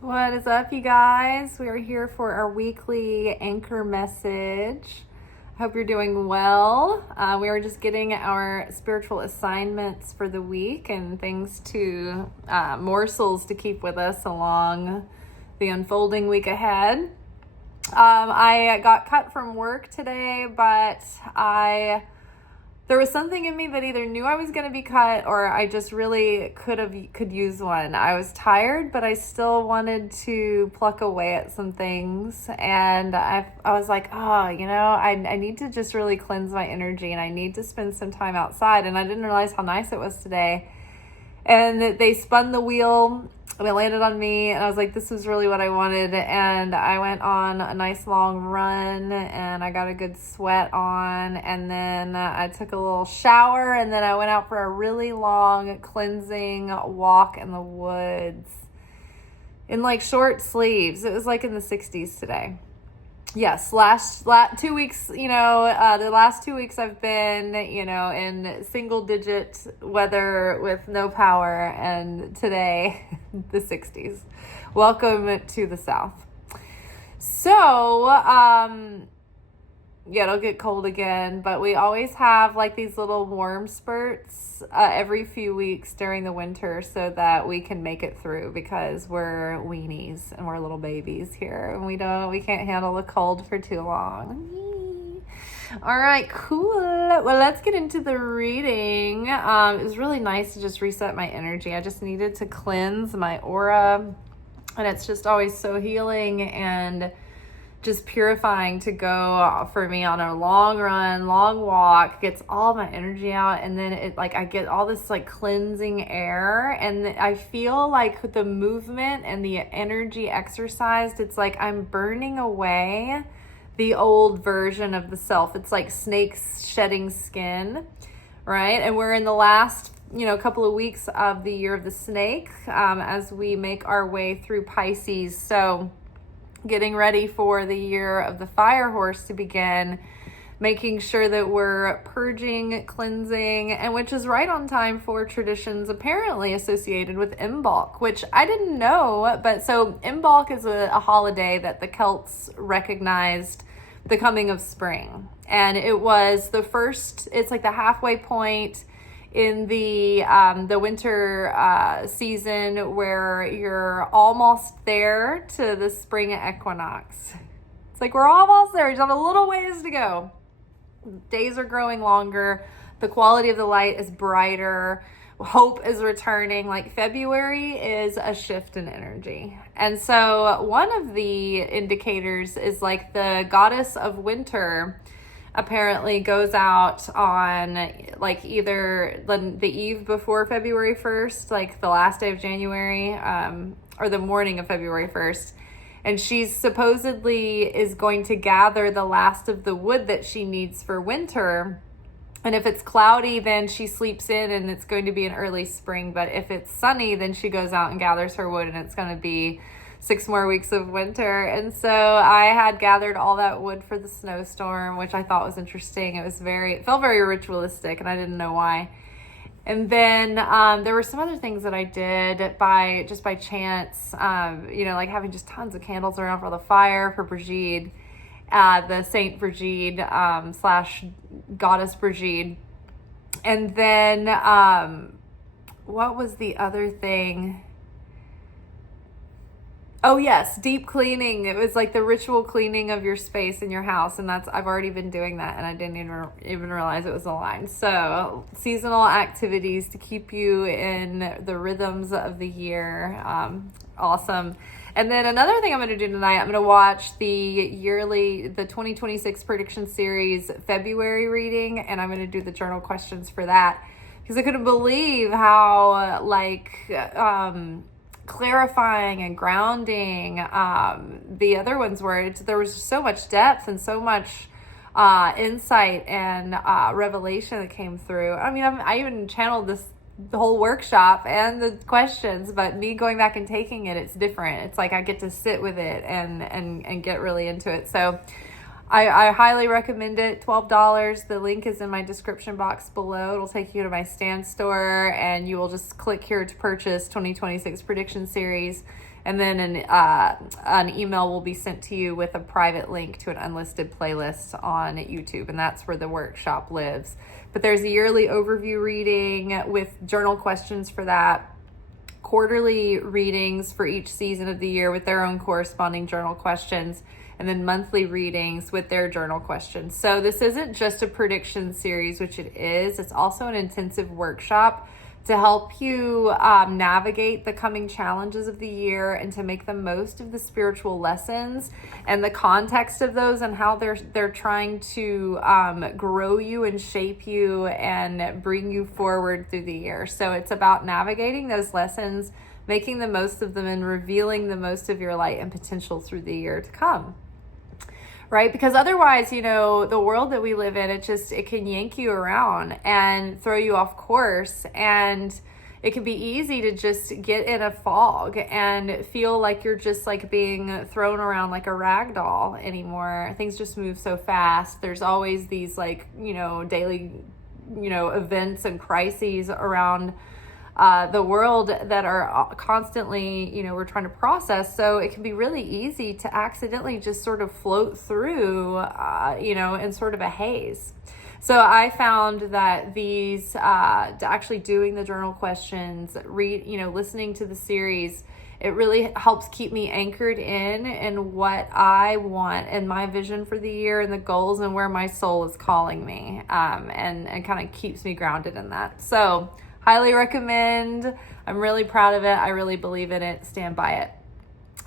What is up, you guys? We are here for our weekly anchor message. I hope you're doing well. We are just getting our spiritual assignments for the week and things to morsels to keep with us along the unfolding week ahead. I got cut from work today, but there was something in me that either knew I was going to be cut or I just really could use one. I was tired, but I still wanted to pluck away at some things. And I was like, I need to just really cleanse my energy and I need to spend some time outside. And I didn't realize how nice it was today. And they spun the wheel and it landed on me and I was like, this is really what I wanted. And I went on a nice long run and I got a good sweat on, and then I took a little shower, and then I went out for a really long cleansing walk in the woods in like short sleeves. It was like in the 60s today. Yes, last 2 weeks, the last 2 weeks I've been, in single digit weather with no power, and today, the 60s. Welcome to the South. So, it'll get cold again, but we always have like these little warm spurts every few weeks during the winter so that we can make it through, because we're weenies and we're little babies here and we can't handle the cold for too long. All right, cool. Well, let's get into the reading. It was really nice to just reset my energy. I just needed to cleanse my aura, and it's just always so healing and just purifying to go for me on a long run, long walk, gets all my energy out. And then I get all this like cleansing air, and I feel like the movement and the energy exercised, it's like I'm burning away the old version of the self. It's like snakes shedding skin, right? And we're in the last couple of weeks of the year of the snake as we make our way through Pisces. So getting ready for the year of the fire horse to begin, making sure that we're purging, cleansing, and which is right on time for traditions apparently associated with Imbolc, which I didn't know. But so Imbolc is a holiday that the Celts recognized the coming of spring. And it was it's like the halfway point in the winter season where you're almost there to the spring equinox. It's like we're almost there. We just have a little ways to go. Days are growing longer. The quality of the light is brighter. Hope is returning. Like February is a shift in energy. And so one of the indicators is like the goddess of winter apparently goes out on like either the eve before February 1st, like the last day of January, or the morning of February 1st. And she supposedly is going to gather the last of the wood that she needs for winter. And if it's cloudy, then she sleeps in and it's going to be an early spring. But if it's sunny, then she goes out and gathers her wood, and it's going to be 6 more weeks of winter. And so I had gathered all that wood for the snowstorm, which I thought was interesting. It felt very ritualistic, and I didn't know why. And then there were some other things that I did by chance, like having just tons of candles around for the fire for Brigitte, the Saint Brigitte / Goddess Brigitte. And then what was the other thing? Oh yes, deep cleaning. It was like the ritual cleaning of your space in your house, and I've already been doing that, and I didn't even realize it was aligned. So seasonal activities to keep you in the rhythms of the year. Awesome. And then another thing I'm going to do tonight, I'm going to watch the 2026 prediction series February reading, and I'm going to do the journal questions for that, because I couldn't believe how clarifying and grounding the other ones were. There was so much depth and so much insight and revelation that came through. I mean, I even channeled the whole workshop and the questions, but me going back and taking it, it's different. It's like I get to sit with it and get really into it. So I highly recommend it. $12. The link is in my description box below. It'll take you to my Stand store, and you will just click here to purchase 2026 Prediction Series. And then an email will be sent to you with a private link to an unlisted playlist on YouTube, and that's where the workshop lives. But there's a yearly overview reading with journal questions for that, quarterly readings for each season of the year with their own corresponding journal questions, and then monthly readings with their journal questions. So this isn't just a prediction series, which it is. It's also an intensive workshop to help you navigate the coming challenges of the year and to make the most of the spiritual lessons and the context of those and how they're trying to grow you and shape you and bring you forward through the year. So it's about navigating those lessons, making the most of them, and revealing the most of your light and potential through the year to come. Right? Because otherwise, the world that we live in, it can yank you around and throw you off course. And it can be easy to just get in a fog and feel like you're just like being thrown around like a rag doll anymore. Things just move so fast. There's always these daily, events and crises around the world that are constantly, we're trying to process. So it can be really easy to accidentally just sort of float through, in sort of a haze. So I found that these, actually doing the journal questions, listening to the series, it really helps keep me anchored in what I want and my vision for the year and the goals and where my soul is calling me, and kind of keeps me grounded in that. So highly recommend. I'm really proud of it. I really believe in it. Stand by it.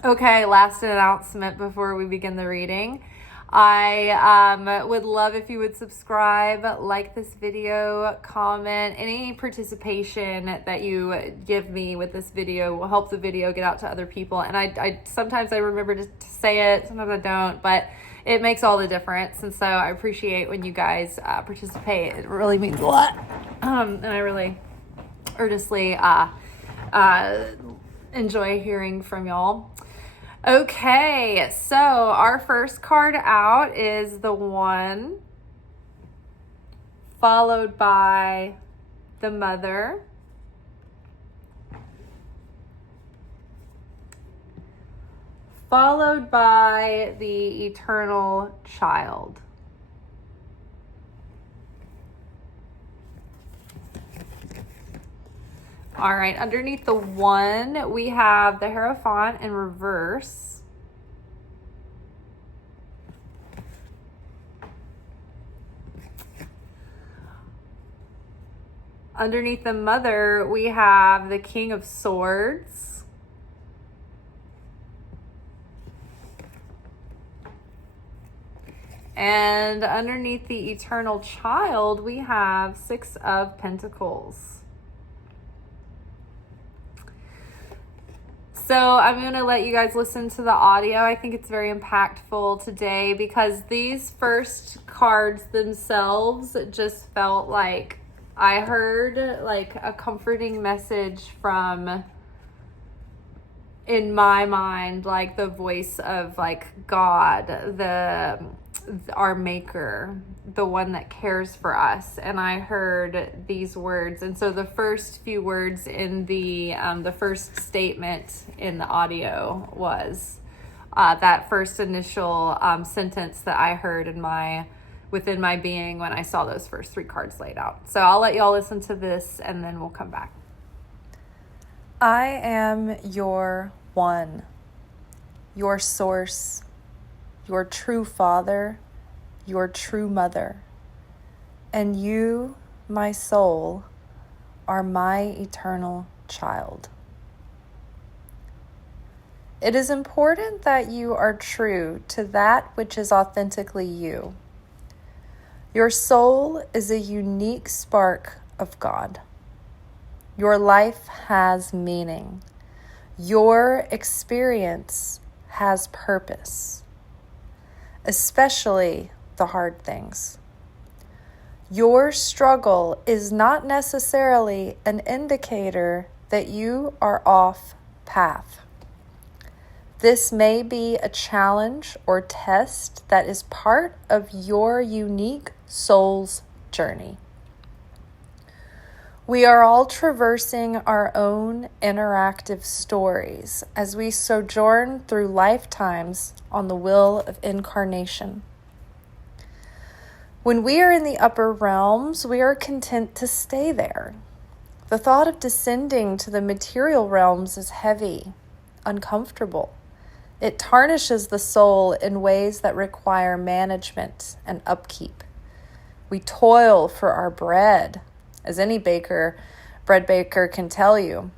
Okay, last announcement before we begin the reading. I would love if you would subscribe, like this video, comment. Any participation that you give me with this video will help the video get out to other people. And I sometimes I remember to say it, sometimes I don't, but it makes all the difference. And so I appreciate when you guys participate. It really means a lot. And I really earnestly enjoy hearing from y'all. Okay, so our first card out is the 1, followed by the Mother, followed by the Eternal Child. All right, underneath the 1, we have the Hierophant in reverse. Underneath the Mother, we have the King of Swords. And underneath the Eternal Child, we have 6 of Pentacles. So I'm going to let you guys listen to the audio. I think it's very impactful today because these first cards themselves just felt like I heard like a comforting message from, in my mind, like the voice of like God, our maker, the one that cares for us. And I heard these words. And so the first few words in the first statement in the audio was that first initial sentence that I heard within my being when I saw those first 3 cards laid out. So I'll let y'all listen to this and then we'll come back. I am your one, your source, your true father, your true mother, and you, my soul, are my eternal child. It is important that you are true to that which is authentically you. Your soul is a unique spark of God. Your life has meaning. Your experience has purpose, especially the hard things. Your struggle is not necessarily an indicator that you are off path. This may be a challenge or test that is part of your unique soul's journey. We are all traversing our own interactive stories as we sojourn through lifetimes on the wheel of incarnation. When we are in the upper realms, we are content to stay there. The thought of descending to the material realms is heavy, uncomfortable. It tarnishes the soul in ways that require management and upkeep. We toil for our bread, as any bread baker can tell you.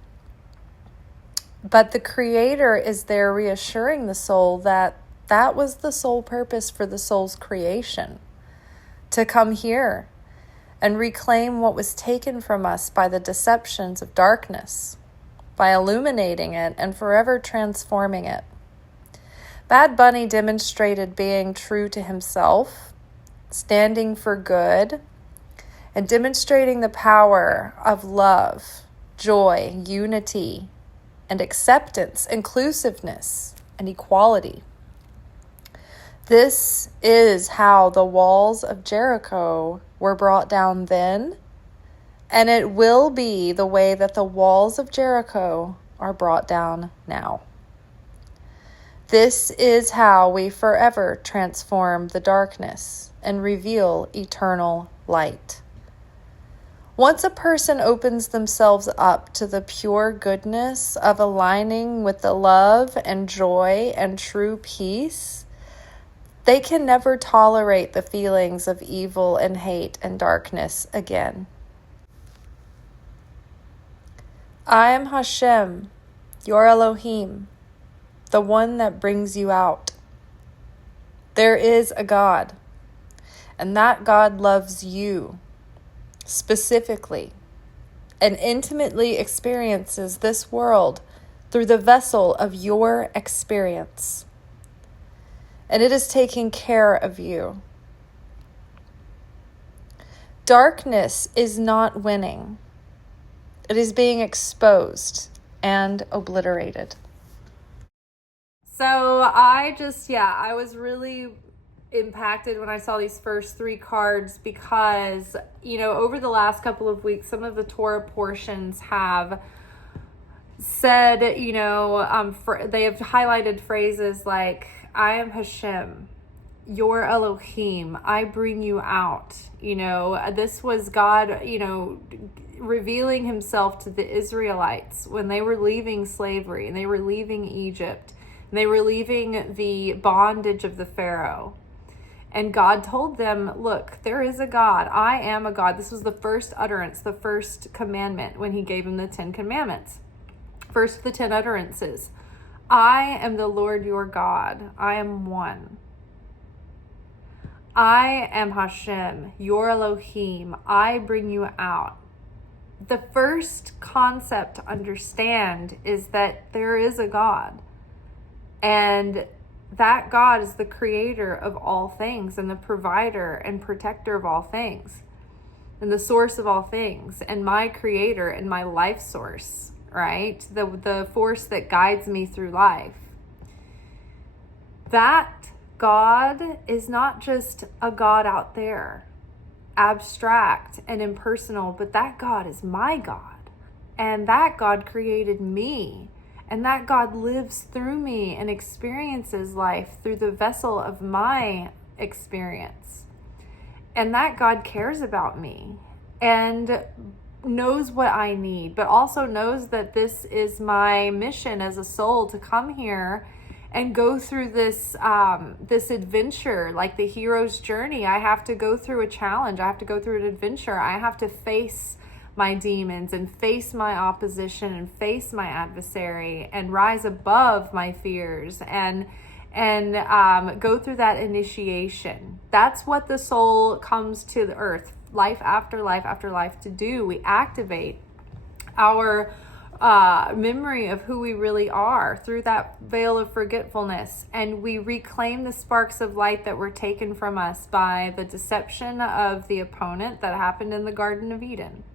But the Creator is there reassuring the soul that that was the sole purpose for the soul's creation, to come here and reclaim what was taken from us by the deceptions of darkness, by illuminating it and forever transforming it. Bad Bunny demonstrated being true to himself, standing for good, and demonstrating the power of love, joy, unity, and acceptance, inclusiveness, and equality. This is how the walls of Jericho were brought down then, and it will be the way that the walls of Jericho are brought down now. This is how we forever transform the darkness and reveal eternal light. Once a person opens themselves up to the pure goodness of aligning with the love and joy and true peace, they can never tolerate the feelings of evil and hate and darkness again. I am Hashem, your Elohim, the one that brings you out. There is a God, and that God loves you specifically and intimately experiences this world through the vessel of your experience. And it is taking care of you. Darkness is not winning. It is being exposed and obliterated. So I was really impacted when I saw these first 3 cards because, over the last couple of weeks, some of the Torah portions have said, they have highlighted phrases like, I am Hashem, your Elohim, I bring you out. This was God, revealing himself to the Israelites when they were leaving slavery and they were leaving Egypt and they were leaving the bondage of the Pharaoh. And God told them, look, there is a God. I am a God. This was the first utterance, the first commandment when he gave them the 10 commandments. First of the 10 utterances. I am the Lord your God. I am one. I am Hashem, your Elohim. I bring you out. The first concept to understand is that there is a God. And that God is the creator of all things and the provider and protector of all things and the source of all things and my creator and my life source. Right? The force that guides me through life. That God is not just a God out there, abstract and impersonal, but that God is my God. And that God created me. And that God lives through me and experiences life through the vessel of my experience. And that God cares about me. And knows what I need, but also knows that this is my mission as a soul to come here and go through this this adventure, like the hero's journey. I have to go through a challenge. I have to go through an adventure. I have to face my demons and face my opposition and face my adversary and rise above my fears and go through that initiation. That's what the soul comes to the earth, life after life after life, to do. We activate our memory of who we really are through that veil of forgetfulness, and we reclaim the sparks of light that were taken from us by the deception of the opponent that happened in the Garden of Eden.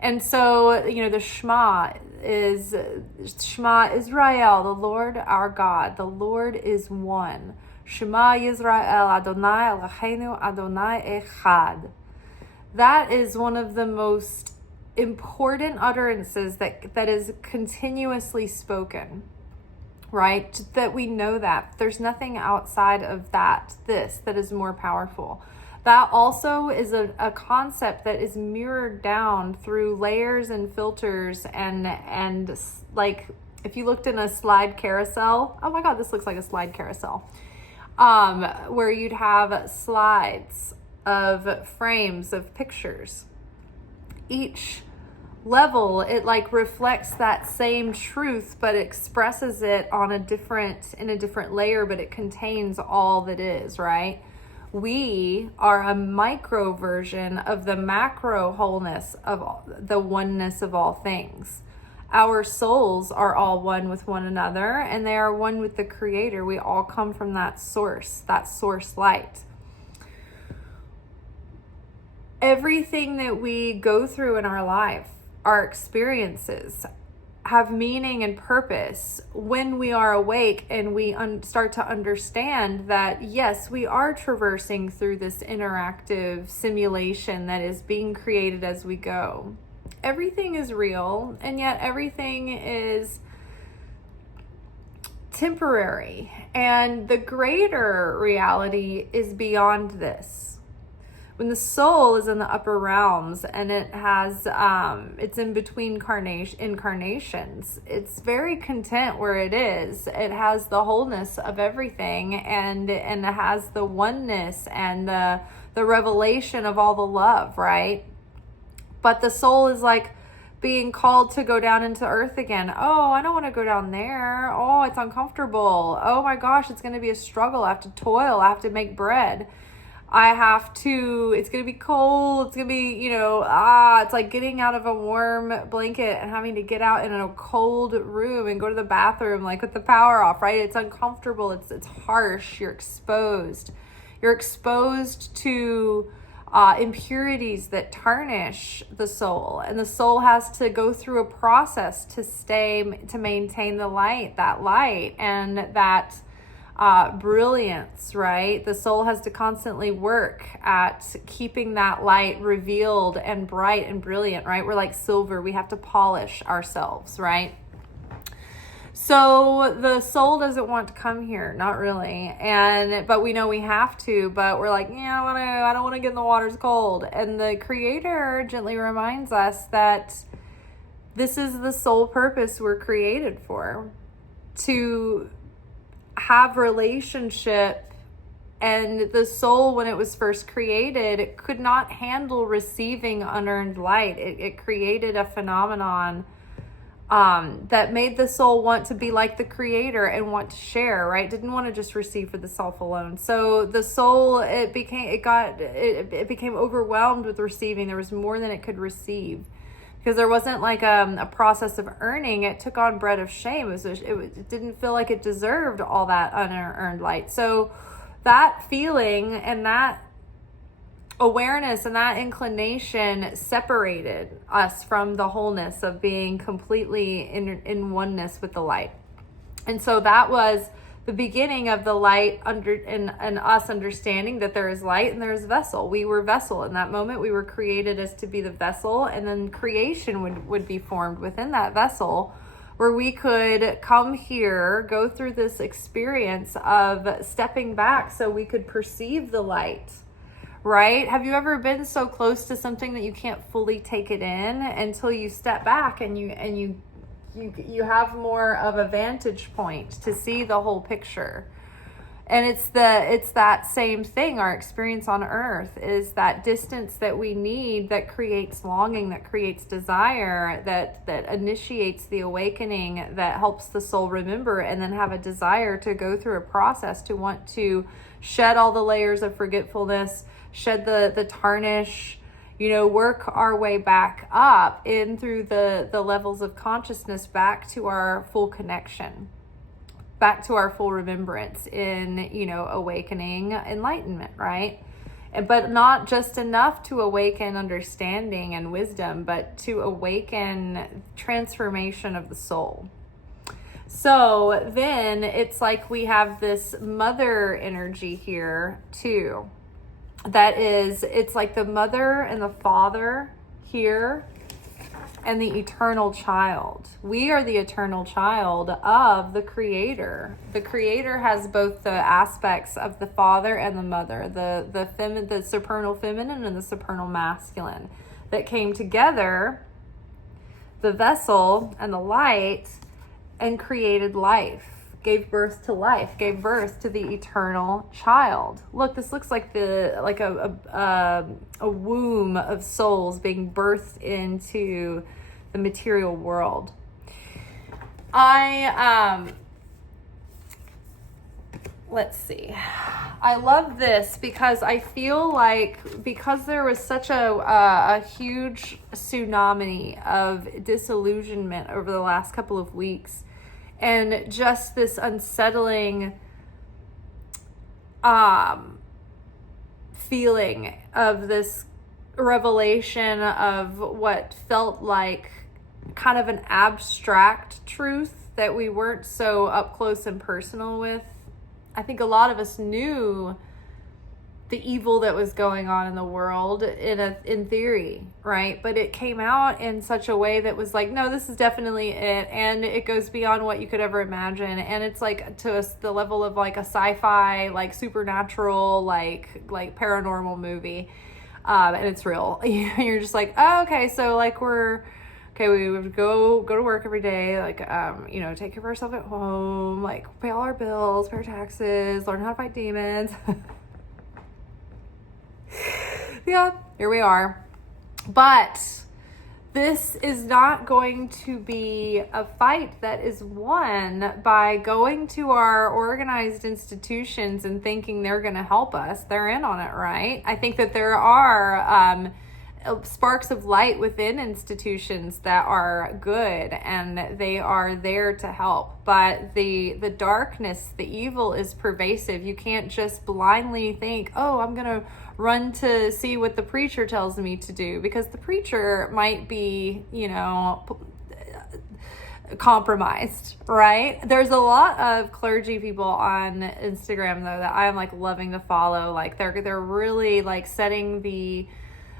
And so, the Shema Israel, the Lord our God, the Lord is one. Shema Yisrael, Adonai Eloheinu, Adonai Echad. That is one of the most important utterances that is continuously spoken, right? That we know that there's nothing outside of that is more powerful. That also is a concept that is mirrored down through layers and filters and like if you looked in a slide carousel, oh my God, this looks like a slide carousel, where you'd have slides of frames of pictures. Each level, it like reflects that same truth, but expresses it in a different layer, but it contains all that is, right? We are a micro version of the macro wholeness of the oneness of all things. Our souls are all one with one another, and they are one with the Creator. We all come from that source light. Everything that we go through in our life, our experiences, have meaning and purpose when we are awake and we start to understand that, yes, we are traversing through this interactive simulation that is being created as we go. Everything is real, and yet everything is temporary. And the greater reality is beyond this. When the soul is in the upper realms and it has, it's in between incarnations, it's very content where it is. It has the wholeness of everything, and it has the oneness and the revelation of all the love, right? But the soul is like being called to go down into earth again. Oh, I don't want to go down there. Oh, it's uncomfortable. Oh my gosh, it's going to be a struggle. I have to toil. I have to make bread. It's going to be cold. It's going to be, it's like getting out of a warm blanket and having to get out in a cold room and go to the bathroom, like with the power off, right? It's uncomfortable. It's harsh. You're exposed. You're exposed to impurities that tarnish the soul, and the soul has to go through a process to maintain that light and that brilliance, right? The soul has to constantly work at keeping that light revealed and bright and brilliant, right? We're like silver. We have to polish ourselves, right? So the soul doesn't want to come here, not really. But we know we have to, but we're like, yeah, I don't want to get in the water, it's cold. And the Creator gently reminds us that this is the sole purpose we're created for, to have relationship. And the soul, when it was first created, it could not handle receiving unearned light. It created a phenomenon that made the soul want to be like the Creator and want to share, right? Didn't want to just receive for the self alone. So the soul, it became overwhelmed with receiving. There was more than it could receive, because there wasn't like a process of earning. It took on bread of shame. It didn't feel like it deserved all that unearned light. So that feeling and that awareness and that inclination separated us from the wholeness of being completely in oneness with the light. And so that was the beginning of the light and us understanding that there is light and there is vessel. We were vessel in that moment. We were created as to be the vessel, and then creation would be formed within that vessel, where we could come here, go through this experience of stepping back so we could perceive the light. Right? Have you ever been so close to something that you can't fully take it in until you step back and you have more of a vantage point to see the whole picture? And it's that same thing. Our experience on earth is that distance that we need, that creates longing, that creates desire, that initiates the awakening, that helps the soul remember and then have a desire to go through a process to want to shed all the layers of forgetfulness, shed the tarnish, work our way back up in through the levels of consciousness back to our full connection, back to our full remembrance in, awakening enlightenment, right? But not just enough to awaken understanding and wisdom, but to awaken transformation of the soul. So then it's like we have this mother energy here too. It's like the mother and the father here and the eternal child. We are the eternal child of the Creator. The Creator has both the aspects of the father and the mother, the supernal feminine and the supernal masculine, that came together, the vessel and the light, and created life. Gave birth to life, gave birth to the eternal child. Look, this looks like a womb of souls being birthed into the material world. Let's see. I love this because I feel like, because there was such a huge tsunami of disillusionment over the last couple of weeks, and just this unsettling feeling of this revelation of what felt like kind of an abstract truth that we weren't so up close and personal with. I think a lot of us knew the evil that was going on in the world in theory, right? But it came out in such a way that was like, no, this is definitely it, and it goes beyond what you could ever imagine, and it's like to the level of like a sci-fi, like supernatural, like paranormal movie, and it's real. You're just like, oh, okay, so like we would go to work every day, like, take care of ourselves at home, like pay all our bills, pay our taxes, learn how to fight demons. Yeah, here we are. But this is not going to be a fight that is won by going to our organized institutions and thinking they're going to help us. They're in on it, right? I think that there are sparks of light within institutions that are good, and they are there to help. But the darkness, the evil is pervasive. You can't just blindly think, oh, I'm going to run to see what the preacher tells me to do, because the preacher might be, compromised, right? There's a lot of clergy people on Instagram though that I'm like loving to follow. Like they're really like setting the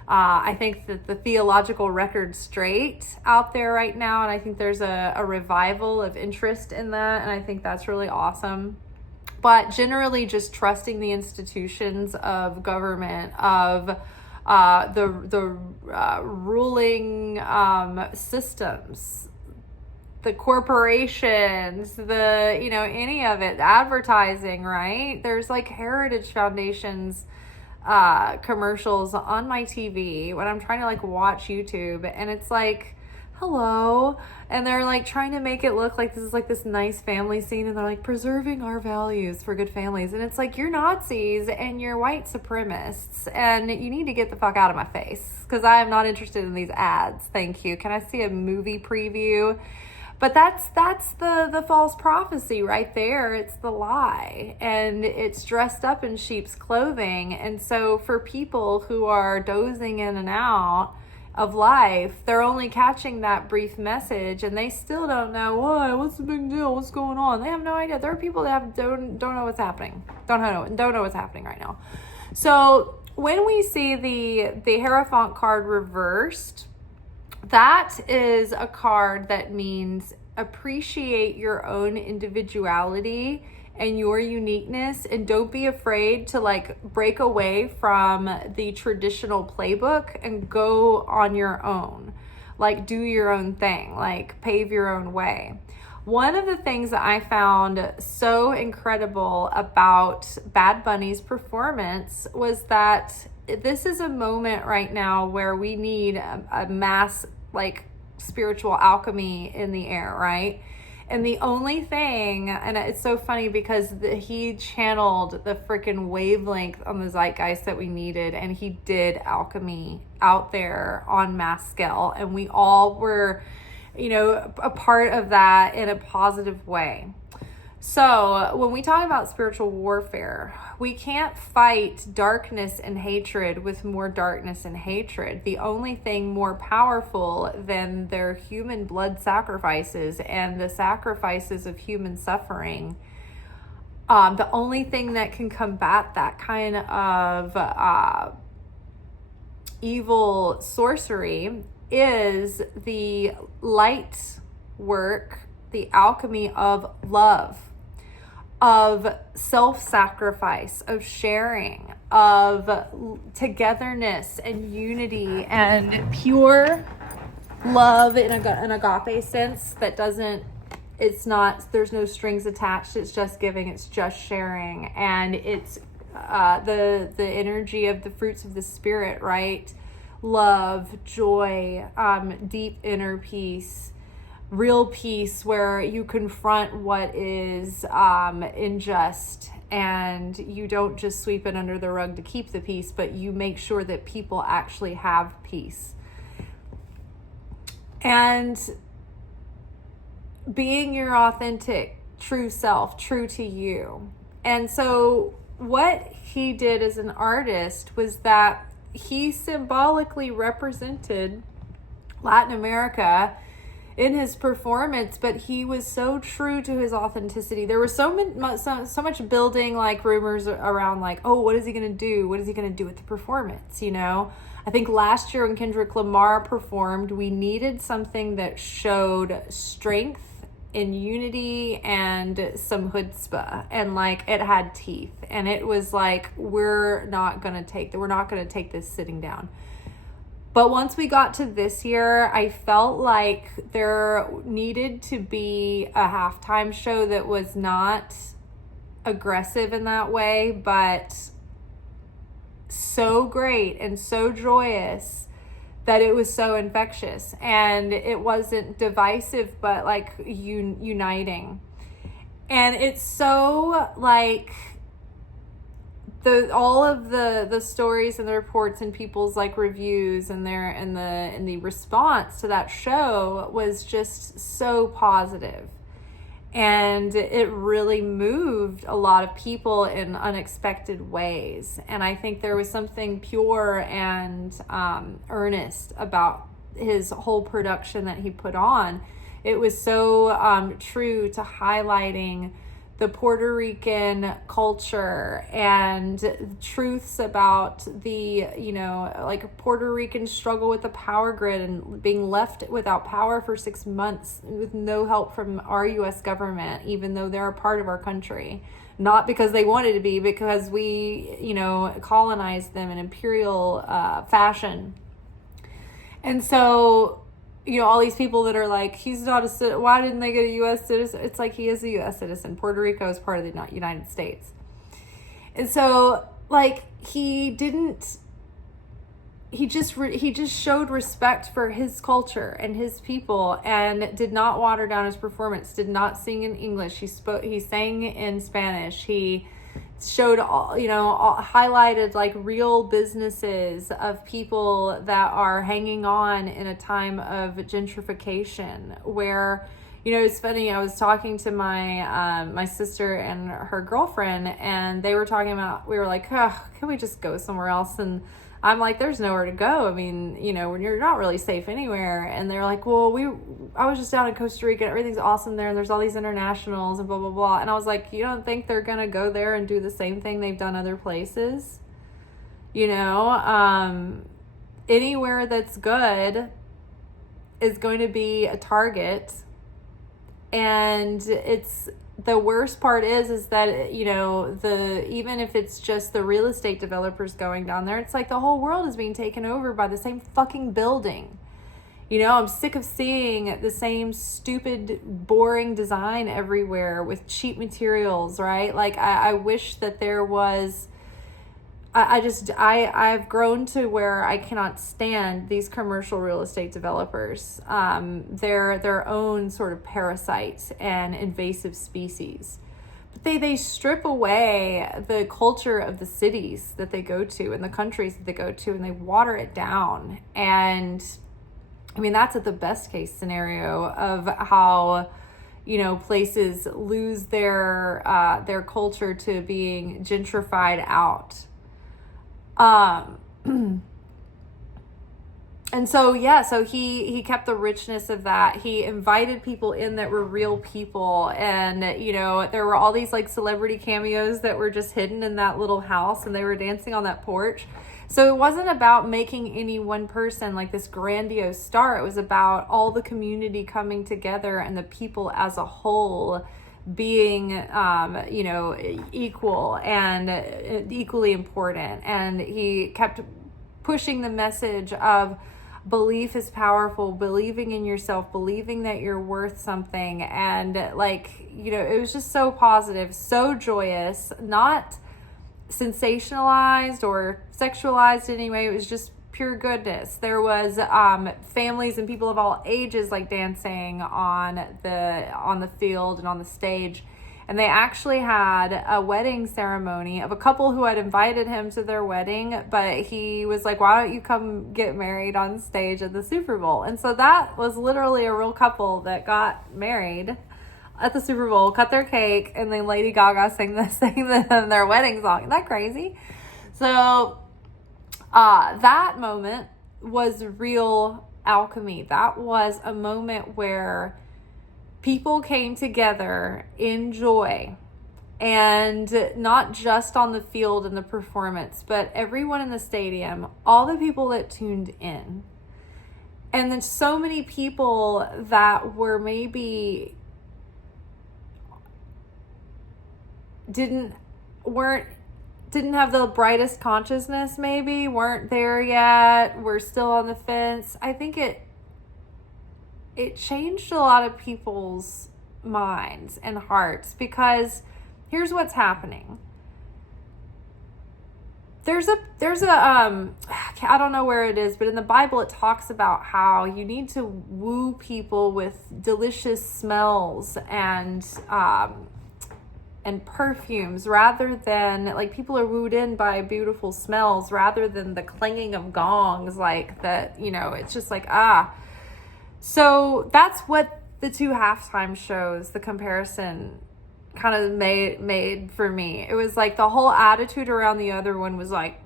I think that the theological record straight out there right now, and I think there's a revival of interest in that, and I think that's really awesome. But generally just trusting the institutions of government, of the ruling systems, the corporations, any of it, advertising, right? There's like Heritage Foundation's commercials on my TV when I'm trying to like watch YouTube, and it's like, hello, and they're like trying to make it look like this is like this nice family scene, and they're like preserving our values for good families, and it's like, you're Nazis and you're white supremacists, and you need to get the fuck out of my face, because I am not interested in these ads. Thank you. Can I see a movie preview? But that's the false prophecy right there. It's the lie, and it's dressed up in sheep's clothing. And so for people who are dozing in and out of life, they're only catching that brief message, and they still don't know, why, what's the big deal, what's going on. They have no idea. There are people that don't know what's happening, don't know what's happening right now. So when we see the Hierophant card reversed, that is a card that means appreciate your own individuality and your uniqueness, and don't be afraid to like break away from the traditional playbook and go on your own, like do your own thing, like pave your own way. One of the things that I found so incredible about Bad Bunny's performance was that this is a moment right now where we need a mass like spiritual alchemy in the air, right? And the only thing, and it's so funny because he channeled the freaking wavelength on the zeitgeist that we needed, and he did alchemy out there on mass scale, and we all were, a part of that in a positive way. So when we talk about spiritual warfare, we can't fight darkness and hatred with more darkness and hatred. The only thing more powerful than their human blood sacrifices and the sacrifices of human suffering, the only thing that can combat that kind of evil sorcery is the light work, the alchemy of love, of self-sacrifice, of sharing, of togetherness and unity and pure love in an agape sense that doesn't, it's not, there's no strings attached, it's just giving, it's just sharing, and it's the energy of the fruits of the spirit, right? Love, joy, deep inner peace, real peace where you confront what is unjust, and you don't just sweep it under the rug to keep the peace, but you make sure that people actually have peace. And being your authentic, true self, true to you. And so what he did as an artist was that he symbolically represented Latin America in his performance, but he was so true to his authenticity. There was so much building, like rumors around, like, oh, what is he going to do? What is he going to do with the performance? You know, I think last year when Kendrick Lamar performed, we needed something that showed strength in unity and some chutzpah, and like it had teeth, and it was like, we're not going to take this sitting down. But once we got to this year, I felt like there needed to be a halftime show that was not aggressive in that way, but so great and so joyous that it was so infectious, and it wasn't divisive, but like uniting. And it's so like all of the stories and the reports and people's like reviews and the response to that show was just so positive. And it really moved a lot of people in unexpected ways. And I think there was something pure and earnest about his whole production that he put on. It was so true to highlighting the Puerto Rican culture and truths about the, you know, like Puerto Ricans struggle with the power grid and being left without power for 6 months with no help from our U.S. government, even though they're a part of our country. Not because they wanted to be, because we, you know, colonized them in imperial fashion. And so, you know, all these people that are like, he's not a citizen, why didn't they get a U.S. citizen? It's like, he is a U.S. citizen. Puerto Rico is part of the United States. And so, like, he just showed respect for his culture and his people, and did not water down his performance, did not sing in English. He sang in Spanish. He showed highlighted like real businesses of people that are hanging on in a time of gentrification, where, you know, it's funny, I was talking to my sister and her girlfriend, and they were talking about, we were like, oh, can we just go somewhere else? And I'm like, there's nowhere to go. I mean, you know, when you're not really safe anywhere. And they're like, well, I was just down in Costa Rica, everything's awesome there, and there's all these internationals and blah, blah, blah. And I was like, you don't think they're going to go there and do the same thing they've done other places? You know, anywhere that's good is going to be a target. And the worst part is that, you know, even if it's just the real estate developers going down there, it's like the whole world is being taken over by the same fucking building. You know, I'm sick of seeing the same stupid, boring design everywhere with cheap materials, right? Like, I wish that there was, I've grown to where I cannot stand these commercial real estate developers. They're their own sort of parasites and invasive species. But they strip away the culture of the cities that they go to and the countries that they go to, and they water it down. And I mean, that's at the best case scenario of how, you know, places lose their culture to being gentrified out. And so, yeah, so he kept the richness of that. He invited people in that were real people. And, you know, there were all these like celebrity cameos that were just hidden in that little house, and they were dancing on that porch. So it wasn't about making any one person like this grandiose star. It was about all the community coming together and the people as a whole being, you know, equal and equally important. And he kept pushing the message of belief is powerful, believing in yourself, believing that you're worth something. And like, you know, it was just so positive, so joyous, not sensationalized or sexualized anyway. It was just pure goodness. There was families and people of all ages like dancing on the field and on the stage. And they actually had a wedding ceremony of a couple who had invited him to their wedding, but he was like, why don't you come get married on stage at the Super Bowl? And so that was literally a real couple that got married at the Super Bowl, cut their cake, and then Lady Gaga sang them their wedding song. Isn't that crazy? So that moment was real alchemy. That was a moment where people came together in joy, and not just on the field and the performance, but everyone in the stadium, all the people that tuned in. And then so many people that were maybe didn't have the brightest consciousness, maybe weren't there yet, were still on the fence. I think it changed a lot of people's minds and hearts, because here's what's happening. There's a I don't know where it is, but in the Bible it talks about how you need to woo people with delicious smells and perfumes, rather than like people are wooed in by beautiful smells rather than the clanging of gongs, like that, you know, it's just like So that's what the two halftime shows, the comparison kind of made for me. It was like the whole attitude around the other one was like,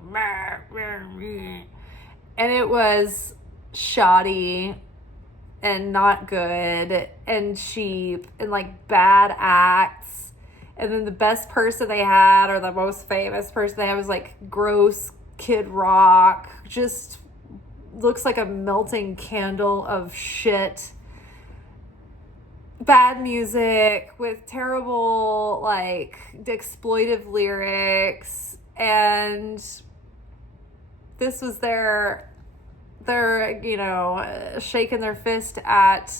and it was shoddy and not good and cheap and like bad acts. And then the best person they had, or the most famous person they had, was like gross Kid Rock, just looks like a melting candle of shit. Bad music with terrible, like, exploitive lyrics. And this was their you know, shaking their fist at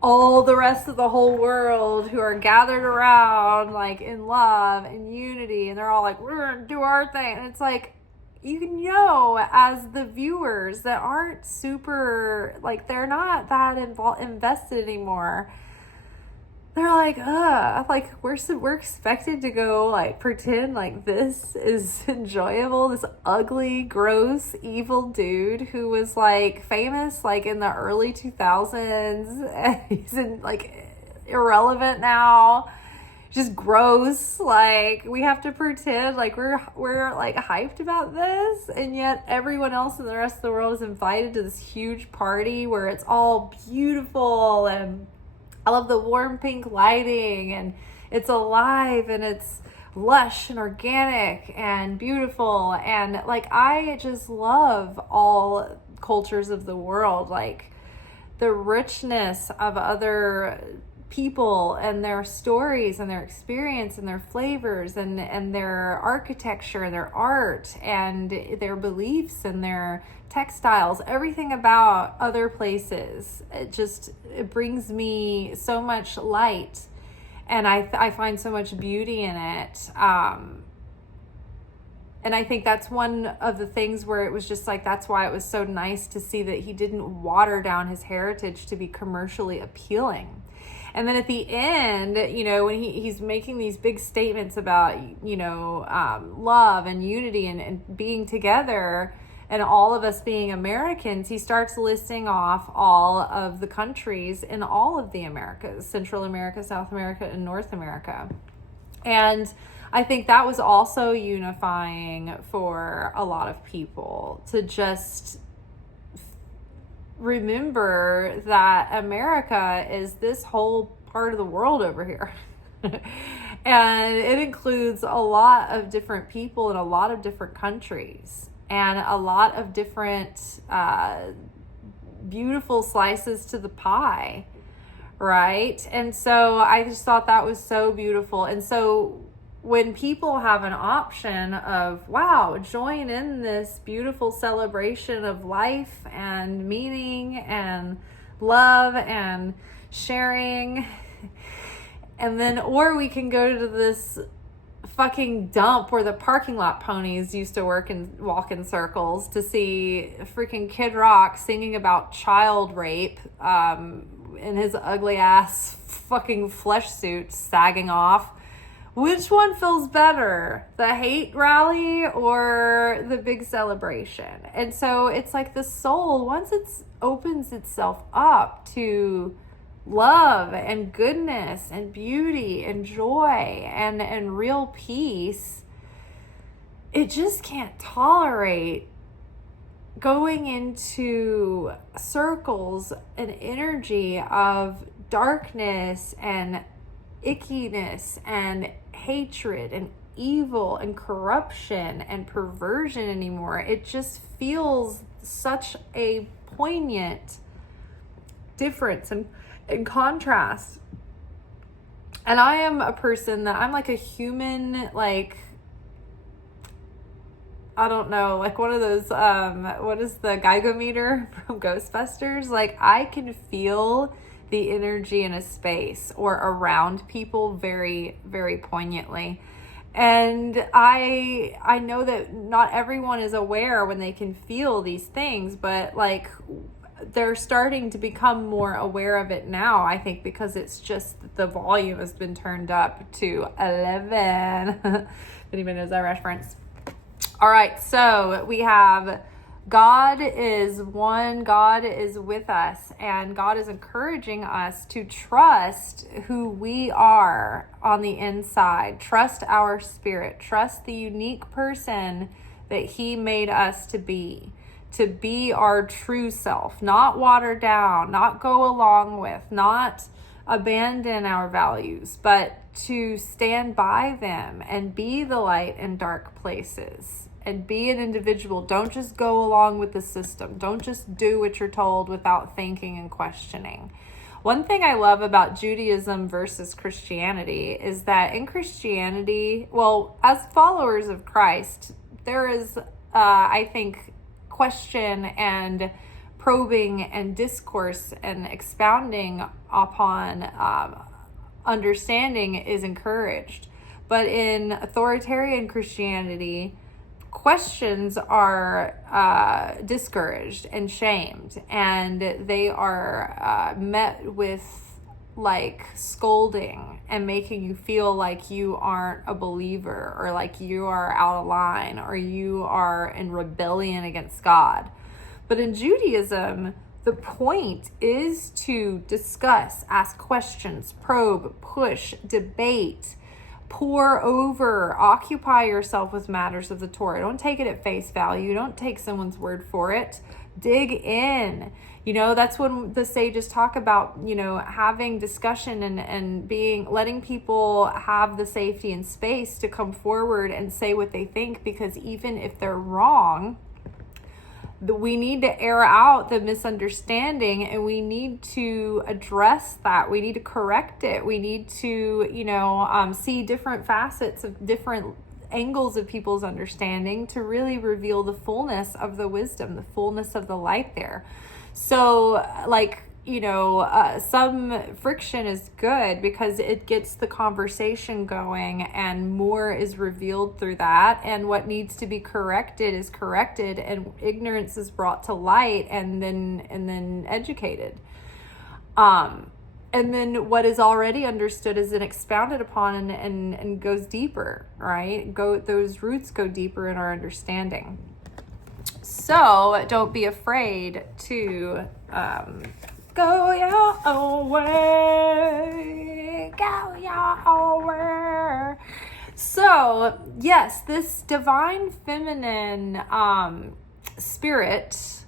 all the rest of the whole world who are gathered around, like, in love and unity. And they're all like, we're gonna do our thing. And it's like, you know, as the viewers that aren't super, like, they're not that invested anymore, they're like, like we're expected to go like pretend like this is enjoyable. This ugly, gross, evil dude who was like famous like in the early 2000s, and he's like irrelevant now. Just gross. Like, we have to pretend like we're like hyped about this, and yet everyone else in the rest of the world is invited to this huge party where it's all beautiful, and I love the warm pink lighting, and it's alive, and it's lush and organic and beautiful, and like I just love all cultures of the world, like the richness of other people and their stories and their experience and their flavors and their architecture and their art and their beliefs and their textiles, everything about other places. It brings me so much light, and I find so much beauty in it. And I think that's one of the things where it was just like, that's why it was so nice to see that he didn't water down his heritage to be commercially appealing. And then at the end, you know, when he's making these big statements about, you know, love and unity and being together and all of us being Americans, he starts listing off all of the countries in all of the Americas, Central America, South America, and North America. And I think that was also unifying for a lot of people to just remember that America is this whole part of the world over here. And it includes a lot of different people in a lot of different countries and a lot of different beautiful slices to the pie, right? And so I just thought that was so beautiful. And so when people have an option of, wow, join in this beautiful celebration of life and meaning and love and sharing, and then, or we can go to this fucking dump where the parking lot ponies used to walk in circles to see freaking Kid Rock singing about child rape in his ugly ass fucking flesh suit sagging off. Which one feels better, the hate rally or the big celebration? And so it's like the soul, once it opens itself up to love and goodness and beauty and joy and real peace, it just can't tolerate going into circles and energy of darkness and ickiness and hatred and evil and corruption and perversion anymore. It just feels such a poignant difference and contrast. And I am a person that I'm like a human, like, I don't know, like one of those, what is the Geiger meter from Ghostbusters? Like, I can feel the energy in a space or around people very, very poignantly. And I know that not everyone is aware when they can feel these things, but like they're starting to become more aware of it now, I think, because it's just the volume has been turned up to 11. If anybody knows that reference. All right, so we have God is one, God is with us, and God is encouraging us to trust who we are on the inside. Trust our spirit. Trust the unique person that He made us to be our true self, not water down, not go along with, not abandon our values, but to stand by them and be the light in dark places. And be an individual. Don't just go along with the system. Don't just do what you're told without thinking and questioning. One thing I love about Judaism versus Christianity is that in Christianity, well, as followers of Christ, there is, I think, question and probing and discourse and expounding upon understanding is encouraged. But in authoritarian Christianity, questions are discouraged and shamed, and they are met with like scolding and making you feel like you aren't a believer, or like you are out of line, or you are in rebellion against God. But in Judaism, the point is to discuss, ask questions, probe, push, debate, pour over, occupy yourself with matters of the Torah. Don't take it at face value. Don't take someone's word for it. Dig in. You know, that's when the sages talk about, you know, having discussion and letting people have the safety and space to come forward and say what they think, because even if they're wrong, we need to air out the misunderstanding, and we need to address that. We need to correct it. We need to, you know, see different facets of different angles of people's understanding to really reveal the fullness of the wisdom, the fullness of the light there. So, like, you know, some friction is good because it gets the conversation going and more is revealed through that. And what needs to be corrected is corrected, and ignorance is brought to light and then educated. And then what is already understood is then expounded upon and goes deeper, right? Those roots go deeper in our understanding. So don't be afraid to go your own way. Go your own way. So, yes, this divine feminine spirit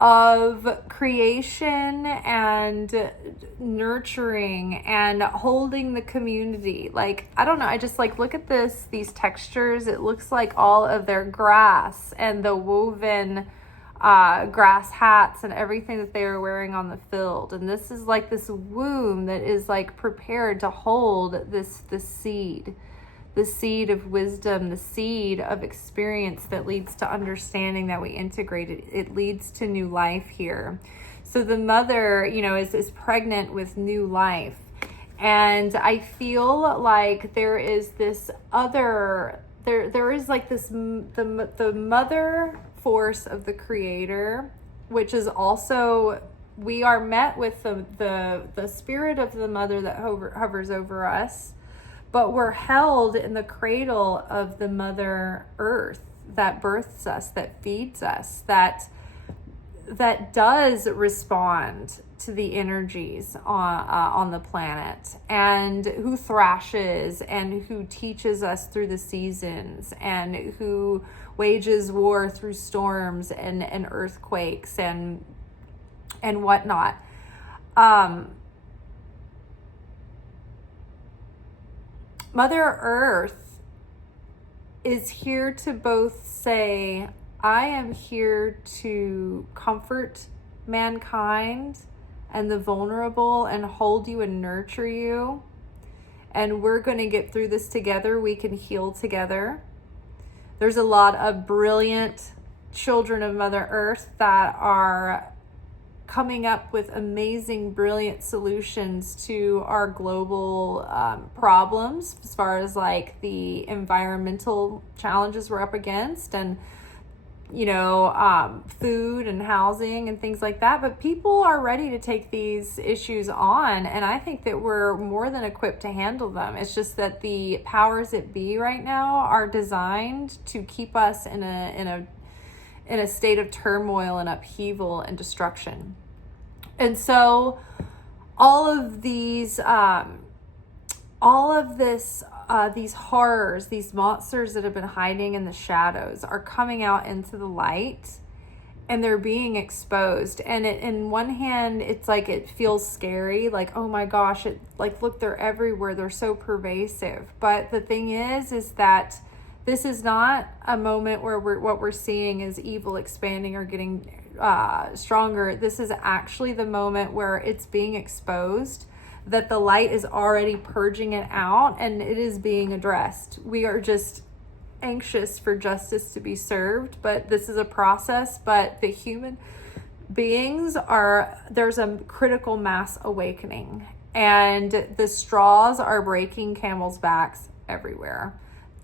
of creation and nurturing and holding the community. Like, I don't know, I just like look at these textures. It looks like all of their grass and the woven grass hats and everything that they are wearing on the field. And this is like this womb that is like prepared to hold this seed, the seed of wisdom, the seed of experience that leads to understanding that we integrate it. It leads to new life here. So the mother, is pregnant with new life. And I feel like there is this other, there is like this, the mother force of the creator, which is also, we are met with the spirit of the mother that hovers over us. But we're held in the cradle of the Mother Earth that births us, that feeds us, that does respond to the energies on the planet, and who thrashes and who teaches us through the seasons, and who wages war through storms and earthquakes and whatnot. Mother Earth is here to both say, I am here to comfort mankind and the vulnerable and hold you and nurture you. And we're going to get through this together. We can heal together. There's a lot of brilliant children of Mother Earth that are coming up with amazing, brilliant solutions to our global problems, as far as like the environmental challenges we're up against, and food and housing and things like that. But people are ready to take these issues on, and I think that we're more than equipped to handle them. It's just that the powers that be right now are designed to keep us in a state of turmoil and upheaval and destruction. And so all of these horrors, these monsters that have been hiding in the shadows are coming out into the light, and they're being exposed. And in one hand, it's like, it feels scary, like, oh my gosh, look, they're everywhere, they're so pervasive. But the thing is that this is not a moment where what we're seeing is evil expanding or getting stronger. This is actually the moment where it's being exposed, that the light is already purging it out, and it is being addressed. We are just anxious for justice to be served, but this is a process. But the human beings there's a critical mass awakening, and the straws are breaking camels' backs everywhere.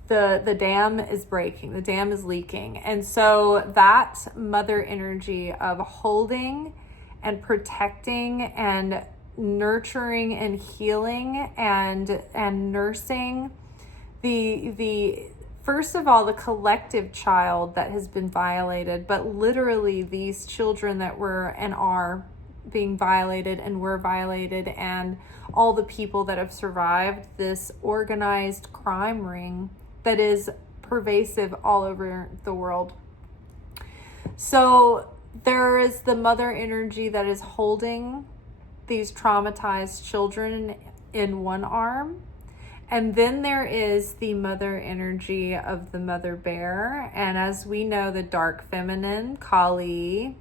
The dam is breaking, the dam is leaking. And so that mother energy of holding and protecting and nurturing and healing and nursing the first of all, the collective child that has been violated, but literally these children that were and are being violated and were violated, and all the people that have survived this organized crime ring that is pervasive all over the world. So there is the mother energy that is holding these traumatized children in one arm. And then there is the mother energy of the mother bear. And as we know, the dark feminine, Kali,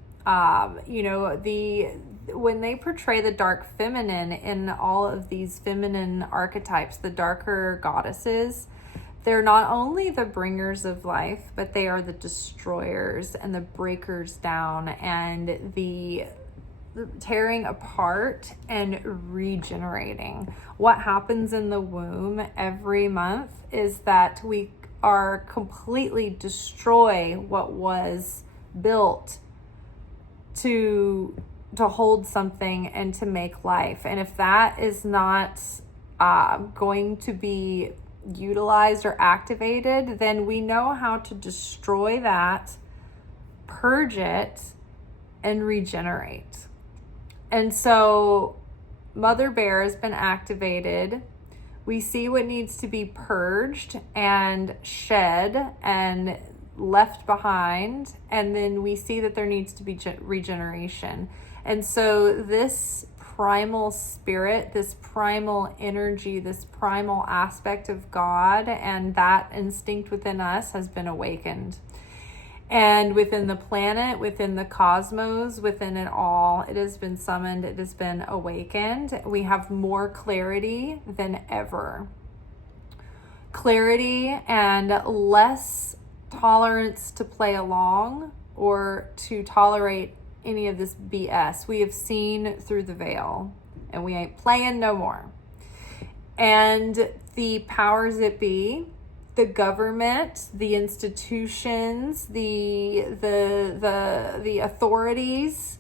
when they portray the dark feminine in all of these feminine archetypes, the darker goddesses, they're not only the bringers of life, but they are the destroyers and the breakers down and the tearing apart and regenerating. What happens in the womb every month is that we are completely destroy what was built to hold something and to make life. And if that is not going to be utilized or activated, then we know how to destroy that, purge it, and regenerate. And so Mother Bear has been activated. We see what needs to be purged and shed and left behind, and then we see that there needs to be regeneration. And so this primal spirit, this primal energy, this primal aspect of God and that instinct within us has been awakened. And within the planet, within the cosmos, within it all, it has been summoned, it has been awakened. We have more clarity than ever. Clarity and less tolerance to play along or to tolerate any of this BS. We have seen through the veil, and we ain't playing no more. And the powers that be, the government, the institutions, the authorities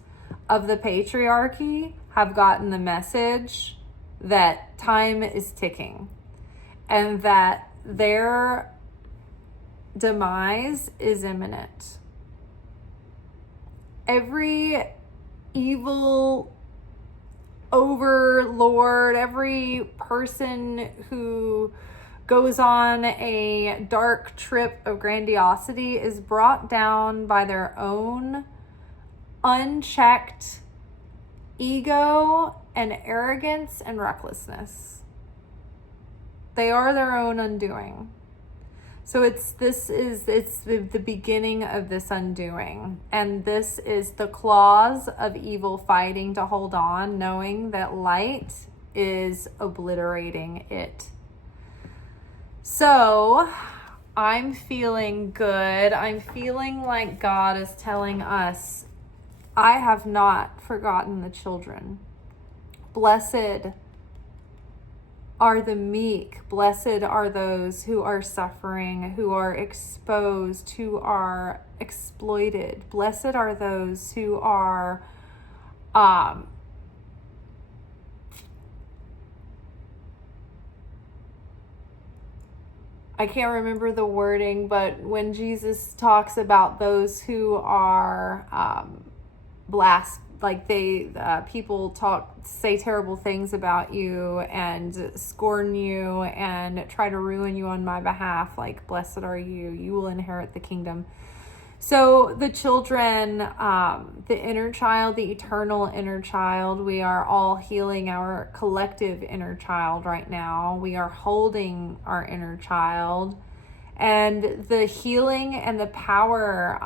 of the patriarchy have gotten the message that time is ticking and that their demise is imminent. Every evil overlord, every person who goes on a dark trip of grandiosity is brought down by their own unchecked ego and arrogance and recklessness. They are their own undoing. So it's the beginning of this undoing. And this is the claws of evil fighting to hold on, knowing that light is obliterating it. So I'm feeling good. I'm feeling like God is telling us, I have not forgotten the children. Blessed are the meek. Blessed are those who are suffering, who are exposed, who are exploited. Blessed are those who are I can't remember the wording, but when Jesus talks about those who are people say terrible things about you and scorn you and try to ruin you on my behalf, like, blessed are you, you will inherit the kingdom. So the children, the inner child, the eternal inner child, we are all healing our collective inner child right now. We are holding our inner child, and the healing and the power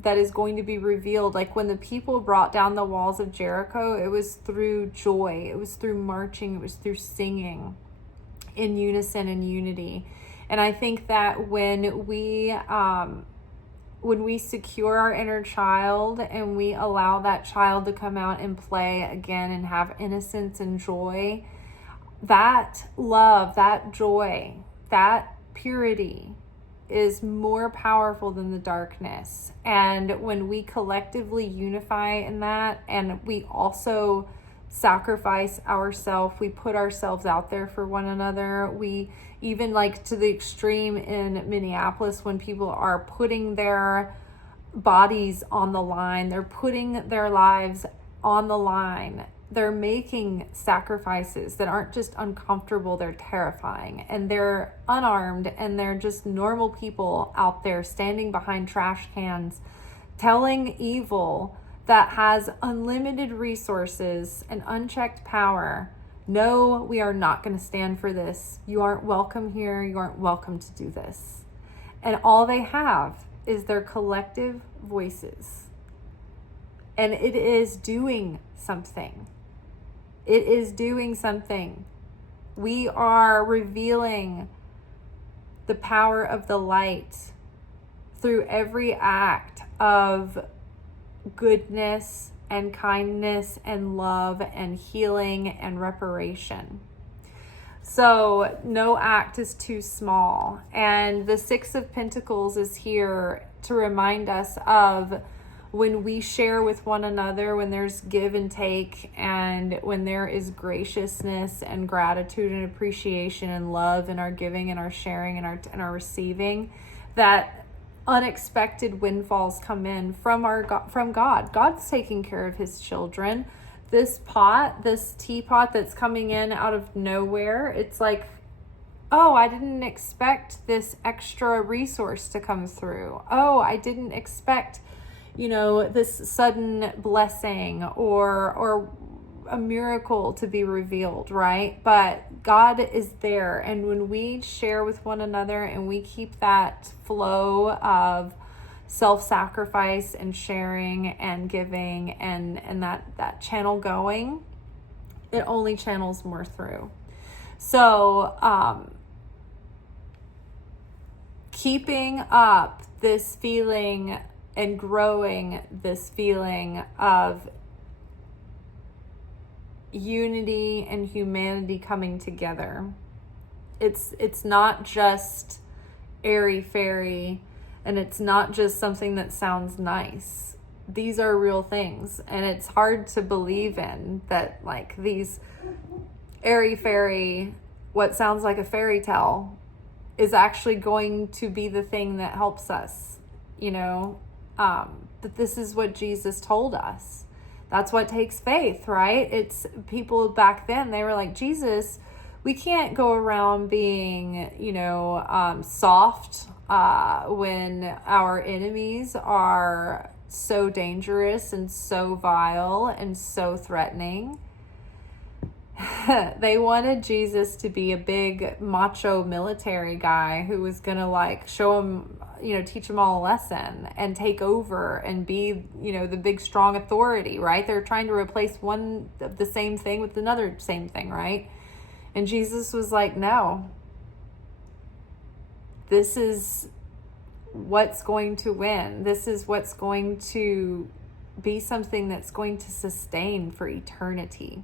that is going to be revealed. Like when the people brought down the walls of Jericho, it was through joy, it was through marching, it was through singing in unison and unity. And I think that when we secure our inner child and we allow that child to come out and play again and have innocence and joy, that love, that joy, that purity is more powerful than the darkness. And when we collectively unify in that, and we also sacrifice ourselves, we put ourselves out there for one another. We even, like, to the extreme in Minneapolis, when people are putting their bodies on the line, they're putting their lives on the line. They're making sacrifices that aren't just uncomfortable, they're terrifying. And they're unarmed, and they're just normal people out there standing behind trash cans, telling evil that has unlimited resources and unchecked power, no, we are not going to stand for this. You aren't welcome here. You aren't welcome to do this. And all they have is their collective voices. And it is doing something. It is doing something. We are revealing the power of the light through every act of goodness and kindness and love and healing and reparation. So no act is too small. And the Six of Pentacles is here to remind us of when we share with one another, when there's give and take, and when there is graciousness and gratitude and appreciation and love in our giving and our sharing and our receiving, that unexpected windfalls come in from God. God's taking care of his children. This teapot that's coming in out of nowhere, it's like oh, I didn't expect this extra resource to come through. Oh, I didn't expect, this sudden blessing or a miracle to be revealed, right? But God is there. And when we share with one another and we keep that flow of self-sacrifice and sharing and giving and that channel going, it only channels more through. So keeping up this feeling and growing this feeling of unity and humanity coming together. It's not just airy-fairy, and it's not just something that sounds nice. These are real things, and it's hard to believe in that, like, these airy-fairy, what sounds like a fairy tale, is actually going to be the thing that helps us, that this is what Jesus told us. That's what takes faith, right? It's people back then, they were like, Jesus, we can't go around being, soft when our enemies are so dangerous and so vile and so threatening. They wanted Jesus to be a big macho military guy who was going to show them, teach them all a lesson and take over and be, the big strong authority, right? They're trying to replace one of the same thing with another same thing, right? And Jesus was like, no, this is what's going to win. This is what's going to be something that's going to sustain for eternity.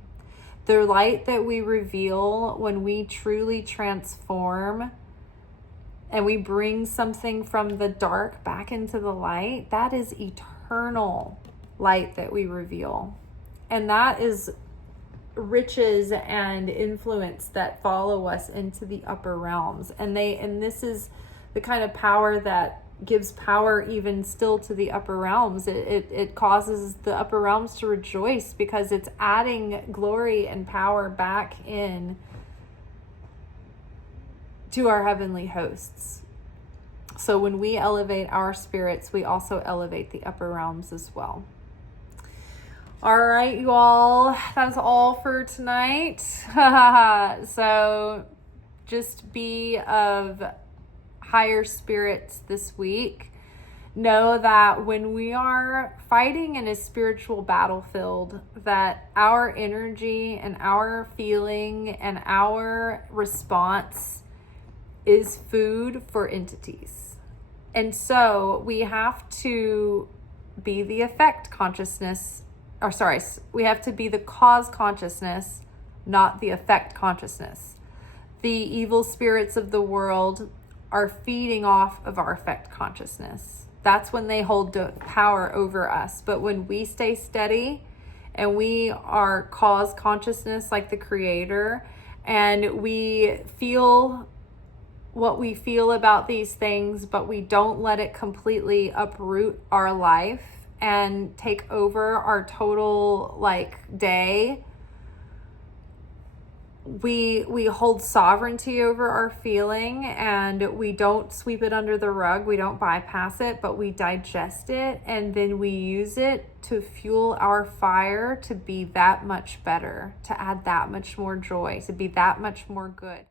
The light that we reveal when we truly transform and we bring something from the dark back into the light, that is eternal light that we reveal. And that is riches and influence that follow us into the upper realms. And this is the kind of power that gives power even still to the upper realms. It causes the upper realms to rejoice because it's adding glory and power back in to our heavenly hosts. So when we elevate our spirits, we also elevate the upper realms as well. All right, you all, that's all for tonight. So just be of higher spirits this week. Know that when we are fighting in a spiritual battlefield, that our energy and our feeling and our response is food for entities. And so we have to be the effect consciousness, we have to be the cause consciousness, not the effect consciousness. The evil spirits of the world are feeding off of our effect consciousness. That's when they hold power over us. But when we stay steady and we are cause consciousness like the Creator, and we feel what we feel about these things, but we don't let it completely uproot our life and take over our total day, we hold sovereignty over our feeling, and we don't sweep it under the rug. We don't bypass it, but we digest it, and then we use it to fuel our fire to be that much better, to add that much more joy, to be that much more good.